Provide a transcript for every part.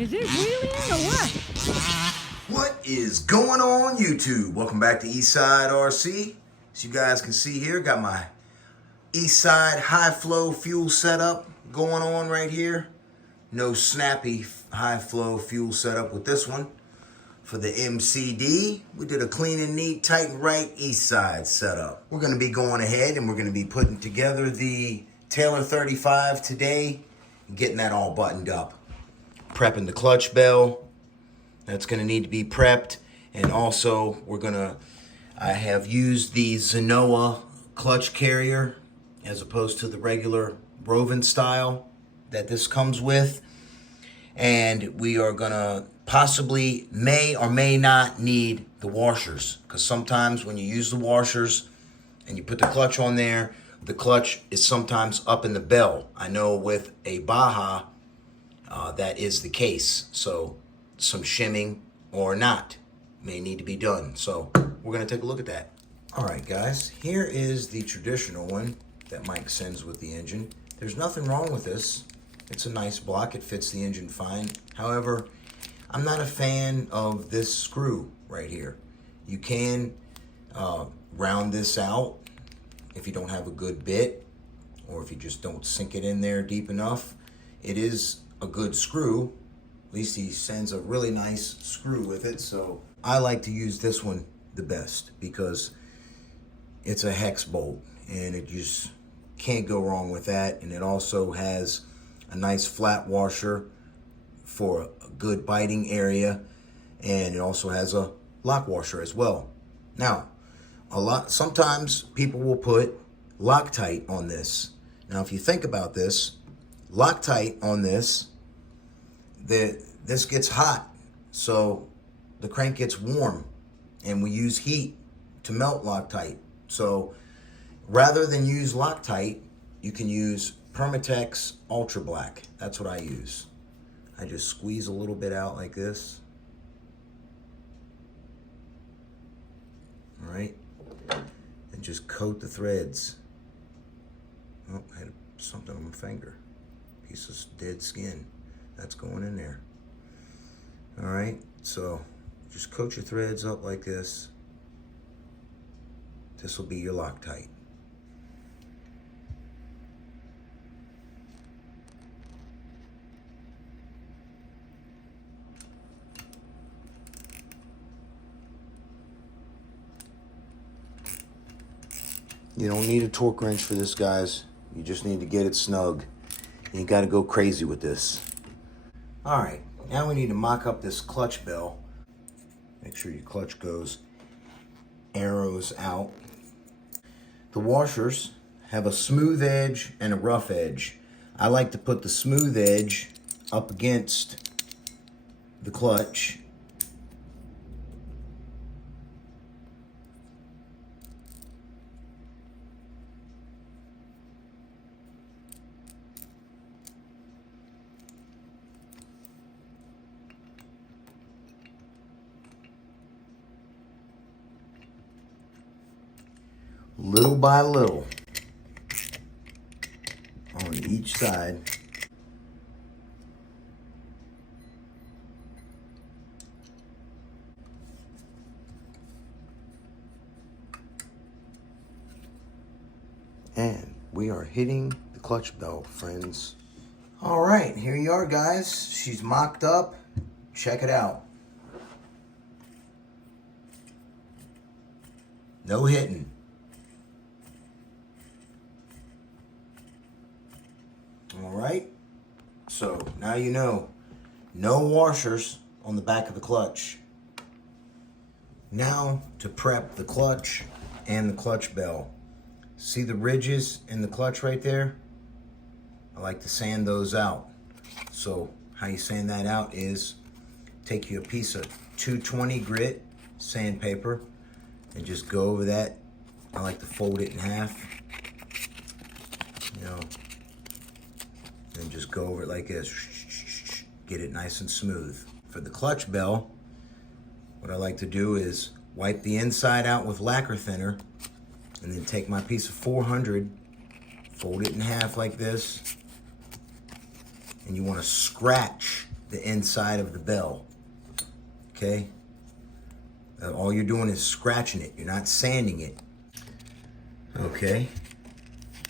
Is it wheeling or what? What is going on, YouTube? Welcome back to Eastside RC. As you guys can see here, got my Eastside high flow fuel setup going on right here. No snappy high flow fuel setup with this one. For the MCD, we did a clean and neat, tight and right Eastside setup. We're going to be going ahead and we're going to be putting together the Taylor 35 today and getting that all buttoned up. Prepping the clutch bell. That's going to need to be prepped. And also, I have used the Zenoa clutch carrier as opposed to the regular Roven style that this comes with. And we are going to possibly may or may not need the washers, because sometimes when you use the washers and you put the clutch on there, the clutch is sometimes up in the bell. I know with a Baja, that is the case. So some shimming or not may need to be done. So we're going to take a look at that. All right, guys, here is the traditional one that Mike sends with the engine. There's nothing wrong with this. It's a nice block. It fits the engine fine. However, I'm not a fan of this screw right here. You can round this out if you don't have a good bit, or if you just don't sink it in there deep enough. It is a good screw. At least he sends a really nice screw with it. So I like to use this one the best because it's a hex bolt and it just can't go wrong with that. And it also has a nice flat washer for a good biting area, and it also has a lock washer as well. Now, sometimes people will put Loctite on this. Now, if you think about this, Loctite on this, this gets hot, so the crank gets warm, and we use heat to melt Loctite. So rather than use Loctite, you can use Permatex Ultra Black. That's what I use. I just squeeze a little bit out like this. All right, and just coat the threads. Oh, I had something on my finger. Piece of dead skin. That's going in there. All right, so just coat your threads up like this. This will be your Loctite. You don't need a torque wrench for this, guys. You just need to get it snug. You got to go crazy with this. All right, now we need to mock up this clutch bell. Make sure your clutch goes arrows out. The washers have a smooth edge and a rough edge. I like to put the smooth edge up against the clutch. Little by little on each side. And we are hitting the clutch bell, friends. All right, here you are, guys. She's mocked up. Check it out. No hitting. All right, so now you know, no washers on the back of the clutch. Now to prep the clutch and the clutch bell. See the ridges in the clutch right there? I like to sand those out. So how you sand that out is take you a piece of 220 grit sandpaper and just go over that. I like to fold it in half, you know, and just go over it like this. Get it nice and smooth. For the clutch bell, what I like to do is wipe the inside out with lacquer thinner and then take my piece of 400, fold it in half like this, and you want to scratch the inside of the bell, okay? All you're doing is scratching it. You're not sanding it, okay?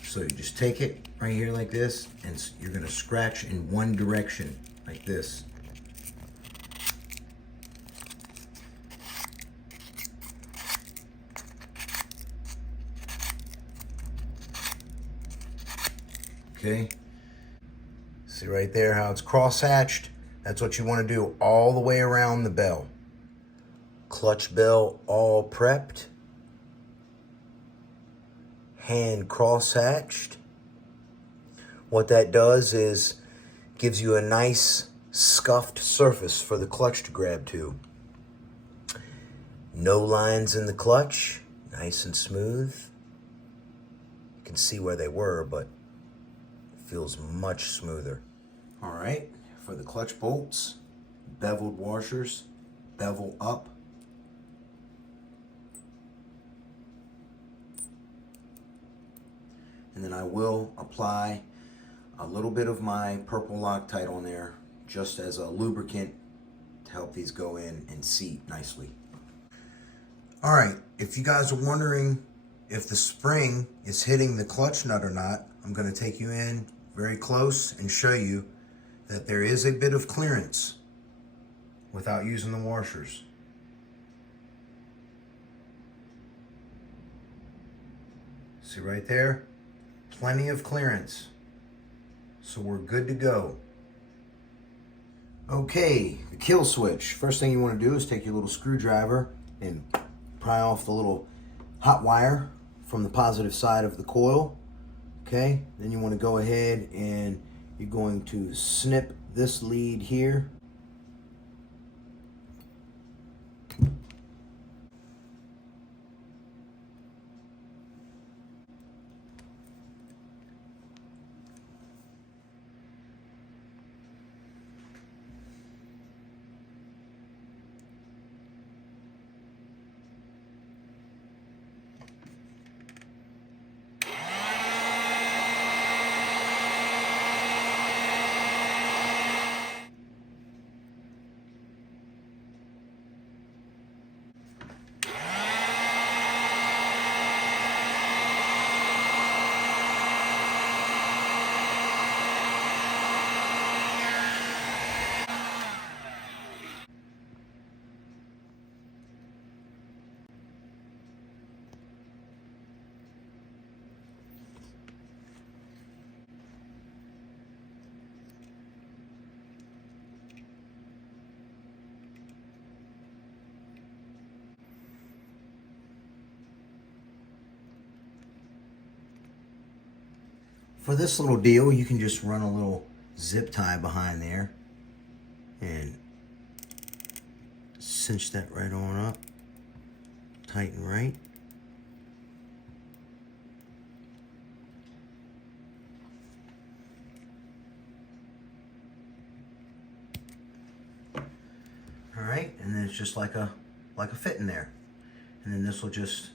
So you just take it right here like this, and you're gonna scratch in one direction, like this. Okay, see right there how it's cross-hatched? That's what you want to do all the way around the bell. Clutch bell all prepped. Hand cross-hatched. What that does is gives you a nice scuffed surface for the clutch to grab to. No lines in the clutch, nice and smooth. You can see where they were, but feels much smoother. All right, for the clutch bolts, beveled washers, bevel up. And then I will apply a little bit of my purple Loctite on there just as a lubricant to help these go in and seat nicely. All right, if you guys are wondering if the spring is hitting the clutch nut or not, I'm going to take you in very close and show you that there is a bit of clearance without using the washers. See right there? Plenty of clearance. So we're good to go. Okay, the kill switch. First thing you want to do is take your little screwdriver and pry off the little hot wire from the positive side of the coil. Okay, then you want to go ahead and you're going to snip this lead here. For this little deal, you can just run a little zip tie behind there and cinch that right on up, tighten right. All right, and then it's just like a fit in there. And then this will just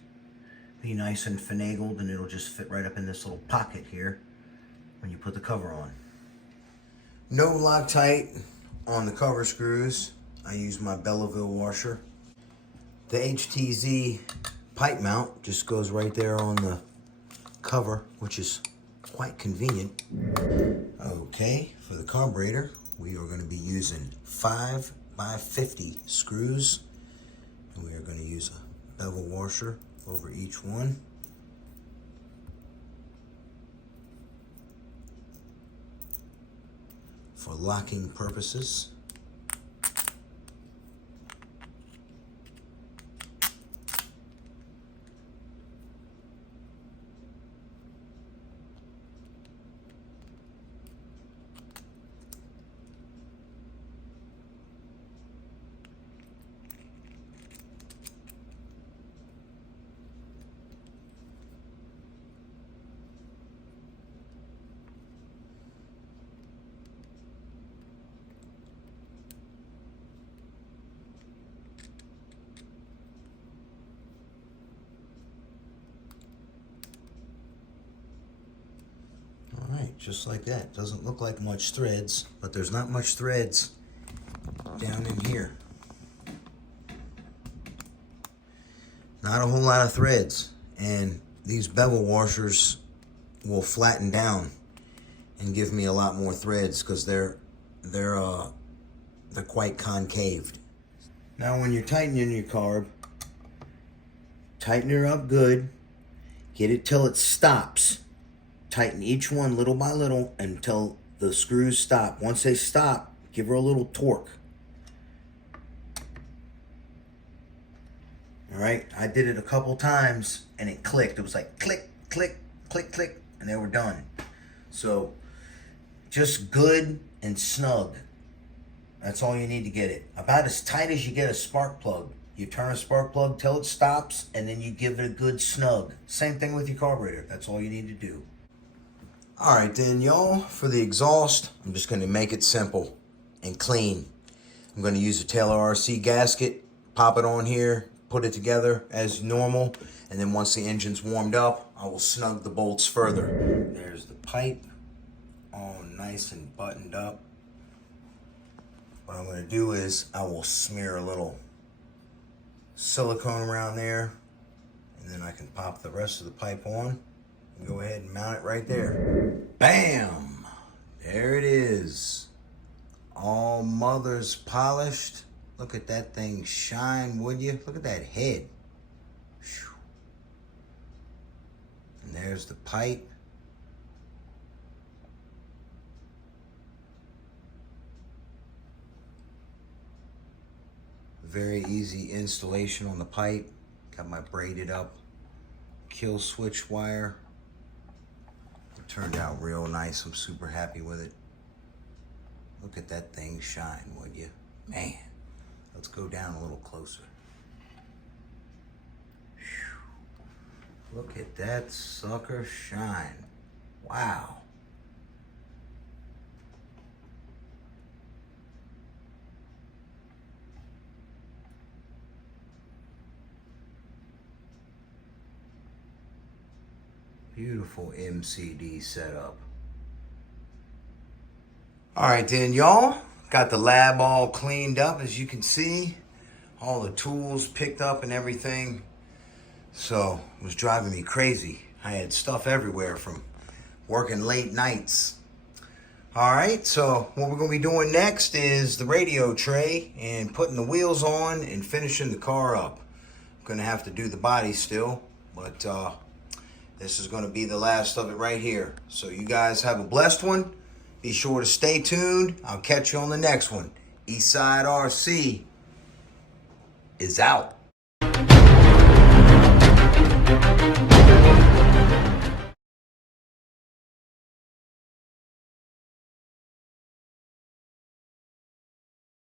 be nice and finagled, and it'll just fit right up in this little pocket here when you put the cover on. No Loctite on the cover screws. I use my Belleville washer. The HTZ pipe mount just goes right there on the cover, which is quite convenient. Okay, for the carburetor, we are going to be using 5x50 screws, and we are going to use a bevel washer over each one. For locking purposes. Just like that. Doesn't look like much threads, but there's not much threads down in here. Not a whole lot of threads, and these bevel washers will flatten down and give me a lot more threads because they're quite concaved. Now when you're tightening your carb, tighten her up good, get it till it stops. Tighten each one little by little until the screws stop. Once they stop, give her a little torque. All right, I did it a couple times and it clicked. It was like click, click, click, click, and they were done. So just good and snug. That's all you need to get it. About as tight as you get a spark plug. You turn a spark plug till it stops, and then you give it a good snug. Same thing with your carburetor. That's all you need to do. All right then, y'all, for the exhaust, I'm just gonna make it simple and clean. I'm gonna use a Taylor RC gasket, pop it on here, put it together as normal, and then once the engine's warmed up, I will snug the bolts further. There's the pipe, all nice and buttoned up. What I'm gonna do is I will smear a little silicone around there, and then I can pop the rest of the pipe on and go ahead and mount it right there. Bam! There it is. All mother's polished. Look at that thing shine, would you? Look at that head. Whew. And there's the pipe. Very easy installation on the pipe. Got my braided up kill switch wire. It turned out real nice. I'm super happy with it. Look at that thing shine, would you? Man, let's go down a little closer. Whew. Look at that sucker shine. Wow. Beautiful MCD setup. All right then, y'all. Got the lab all cleaned up, as you can see. All the tools picked up and everything. So, it was driving me crazy. I had stuff everywhere from working late nights. All right, so what we're gonna be doing next is the radio tray and putting the wheels on and finishing the car up. I'm gonna have to do the body still, but this is going to be the last of it right here. So you guys have a blessed one. Be sure to stay tuned. I'll catch you on the next one. Eastside RC is out.